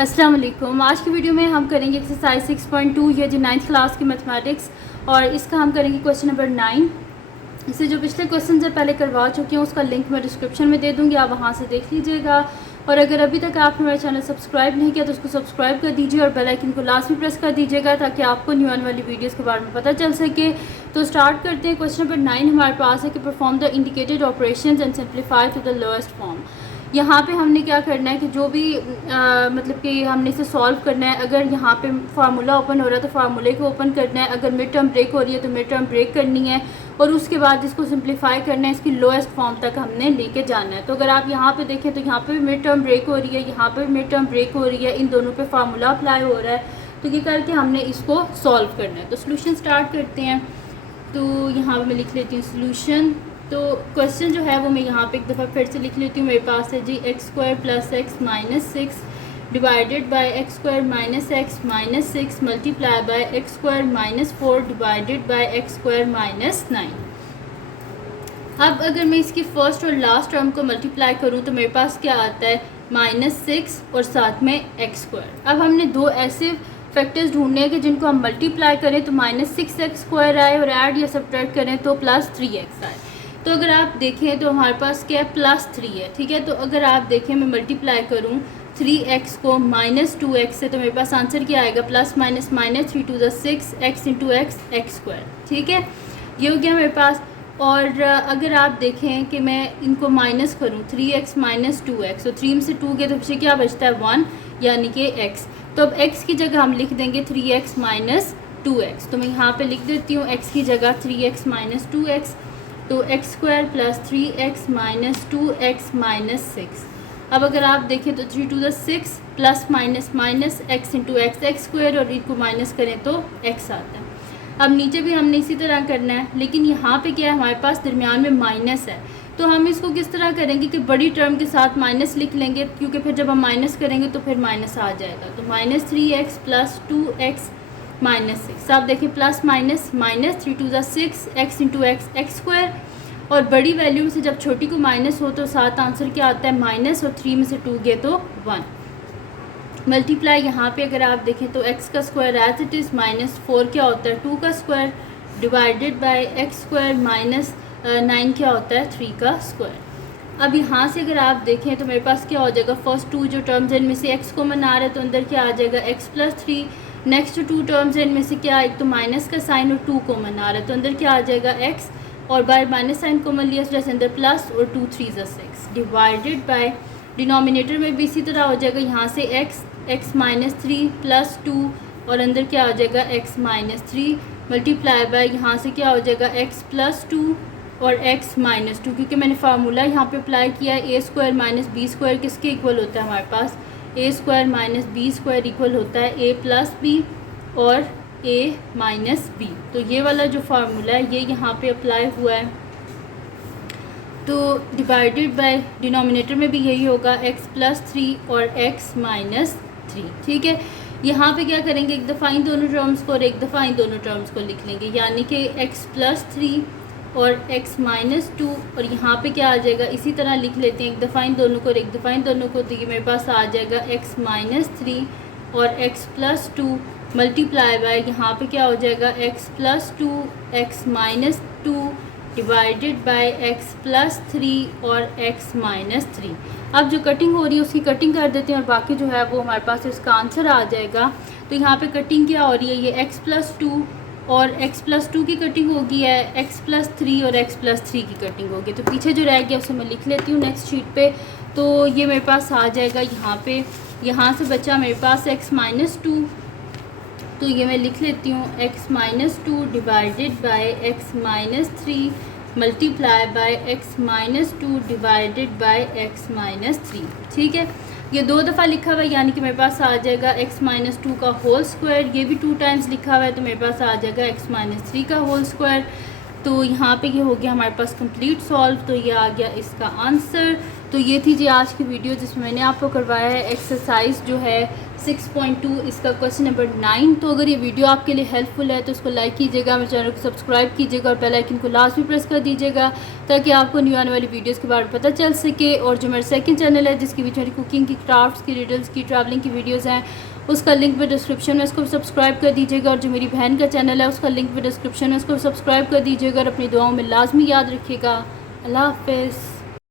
अस्सलाम वालेकुम। आज की वीडियो में हम करेंगे एक्सरसाइज 6.2 ये जो 9th क्लास की मैथमेटिक्स, और इसका हम करेंगे क्वेश्चन नंबर 9। इसे जो पिछले क्वेश्चन से पहले करवा चुके हैं उसका लिंक मैं डिस्क्रिप्शन में दे दूँगी, आप वहाँ से देख लीजिएगा। और अगर अभी तक आपने मेरा चैनल सब्सक्राइब नहीं किया तो उसको सब्सक्राइब कर दीजिए और बेल आइकन को लास्ट में प्रेस कर दीजिएगा ताकि आपको न्यू आने वाली वीडियोज़ के बारे में पता चल सके। तो स्टार्ट करते हैं। क्वेश्चन नंबर 9 हमारे पास है कि perform the indicated operations and simplify to the lowest form. यहाँ पे हमने क्या करना है कि जो भी मतलब कि हमने इसे सॉल्व करना है। अगर यहाँ पे फार्मूला ओपन हो रहा है तो फार्मूले को ओपन करना है, अगर मिड टर्म ब्रेक हो रही है तो मिड टर्म ब्रेक करनी है, और उसके बाद इसको सिंप्लीफाई करना है, इसकी लोएस्ट फॉर्म तक हमने लेके जाना है। तो अगर आप यहाँ पे देखें तो यहाँ पे भी मिड टर्म ब्रेक हो रही है, यहाँ पे भी मिड टर्म ब्रेक हो रही है, इन दोनों पे फार्मूला अप्लाई हो रहा है। तो ये करके हमने इसको सॉल्व करना है। तो सोल्यूशन स्टार्ट करते हैं। तो यहाँ पर मैं लिख लेती हूँ सोल्यूशन। तो क्वेश्चन जो है वो मैं यहाँ पे एक दफ़ा फिर से लिख लेती हूँ। मेरे पास है जी x² + x - 6 divided by x² - x - 6 multiply by x² - 4 divided by x² - 9। अब अगर मैं इसकी फर्स्ट और लास्ट टर्म को मल्टीप्लाई करूँ तो मेरे पास क्या आता है -6 और साथ में x²। अब हमने दो ऐसे फैक्टर्स ढूंढने हैं कि जिनको हम मल्टीप्लाई करें तो -6x² आए और ऐड या सब्ट्रैक्ट करें तो +3x आए। तो अगर आप देखें तो हमारे पास क्या है +3 है, ठीक है। तो अगर आप देखें मैं मल्टीप्लाई करूं 3x को -2x से तो मेरे पास आंसर क्या आएगा +-3 to the 6 x × x² ठीक है, ये हो गया मेरे पास। और अगर आप देखें कि मैं इनको माइनस करूं 3x - 2x, तो 3 में से 2 गए तो पीछे क्या बचता है 1 यानी कि x। तो अब x की जगह हम लिख देंगे 3x - 2x। तो मैं यहाँ पे लिख देती हूँ x की जगह 3x - 2x। तो x² + 3x - 2x - 6। अब अगर आप देखें तो 3 to the 6 +- x × x² और इनको माइनस करें तो x आता है। अब नीचे भी हमने इसी तरह करना है, लेकिन यहाँ पे क्या है हमारे पास दरमियान में माइनस है। तो हम इसको किस तरह करेंगे कि बड़ी टर्म के साथ माइनस लिख लेंगे, क्योंकि फिर जब हम माइनस करेंगे तो फिर माइनस आ जाएगा। तो -3x + 2x - 6। आप देखिए +- 3 to the 6 x × x² और बड़ी वैल्यू में से जब छोटी को माइनस हो तो साथ आंसर क्या आता है माइनस, और 3 में से 2 गए तो 1। मल्टीप्लाई यहाँ पे अगर आप देखें तो x का स्क्वायर एज इट इज़ -4 क्या होता है 2 का स्क्वायर डिवाइडेड बाय x² - 9 क्या होता है 3 का स्क्वायर। अब यहाँ से अगर आप देखें तो मेरे पास क्या हो जाएगा, फर्स्ट 2 जो टर्म्स हैं इनमें से x कॉमन आ रहा है तो अंदर क्या आ जाएगा x + 3। नेक्स्ट 2 टर्म्स हैं इनमें से क्या, एक तो माइनस का साइन और 2 कॉमन आ रहा है तो अंदर क्या आ जाएगा x, और बाय माइनस साइन कॉमन लिया तो जैसे अंदर प्लस और 2 3 6 डिवाइडेड बाय डिनोमिनेटर में भी इसी तरह हो जाएगा। यहाँ से x -3 + 2 और अंदर क्या हो जाएगा x - 3 मल्टीप्लाई बाय यहाँ से क्या हो जाएगा x + 2 और x - 2, क्योंकि मैंने फार्मूला यहाँ पे अप्लाई किया है a² - b² किसके इक्वल होता है हमारे पास a² - b² इक्वल होता है a + b और a - b। तो ये वाला जो फार्मूला है ये यहाँ पे अप्लाई हुआ है। तो डिवाइडेड बाय डिनोमिनेटर में भी यही होगा x + 3 और x - 3, ठीक है। यहाँ पे क्या करेंगे, एक दफ़ा इन दोनों टर्म्स को और एक दफ़ा इन दोनों टर्म्स को लिख लेंगे, यानी कि x + 3 और x - 2, और यहाँ पे क्या आ जाएगा इसी तरह लिख लेते हैं, एक दफ़ा इन दोनों को और एक दफ़ा इन दोनों को। तो ये मेरे पास आ जाएगा x - 3 और x + 2 मल्टीप्लाई बाय यहाँ पे क्या हो जाएगा x + 2 x - 2 divided by x + 3 और x - 3। अब जो कटिंग हो रही है उसकी कटिंग कर देते हैं और बाकी जो है वो हमारे पास इसका आंसर आ जाएगा। तो यहाँ पे कटिंग क्या हो रही है, ये x + 2 और x + 2 की कटिंग होगी है, x + 3 और x + 3 की कटिंग होगी। तो पीछे जो रह गया उसे मैं लिख लेती हूँ नेक्स्ट शीट पे। तो ये मेरे पास आ जाएगा यहाँ पे, यहाँ से बचा मेरे पास x - 2, तो ये मैं लिख लेती हूँ x - 2 divided by x - 3 multiply by x - 2 divided by x - 3, ठीक है। ये 2 दफ़ा लिखा हुआ है यानी कि मेरे पास आ जाएगा x - 2 का होल स्क्वायर, ये भी 2 टाइम्स लिखा हुआ है तो मेरे पास आ जाएगा x - 3 का होल स्क्वायर। तो यहाँ पे ये हो गया हमारे पास कंप्लीट सॉल्व। तो ये आ गया इसका आंसर। तो ये थी जी आज की वीडियो जिसमें मैंने आपको करवाया है एक्सरसाइज जो है 6.2 इसका क्वेश्चन नंबर 9। तो अगर ये वीडियो आपके लिए हेल्पफुल है तो उसको लाइक कीजिएगा, मेरे चैनल को सब्सक्राइब कीजिएगा और बेल आइकन को लास्ट में प्रेस कर दीजिएगा ताकि आपको न्यू आने वाली वीडियोस के बारे में पता चल सके। और जो मेरा सेकंड चैनल है जिसकी बीच मेरी कुकिंग की, क्राफ्ट्स की, रिडल्स की, ट्रैवलिंग की वीडियोज़ हैं, उसका लिंक भी डिस्क्रिप्शन में, उसको सब्सक्राइब कर दीजिएगा। और जो मेरी बहन का चैनल है उसका लिंक भी डिस्क्रिप्शन में, उसको सब्सक्राइब कर दीजिएगा। और अपनी दुआओं में लाजमी याद रखिएगा। अल्लाह हाफ़िज़।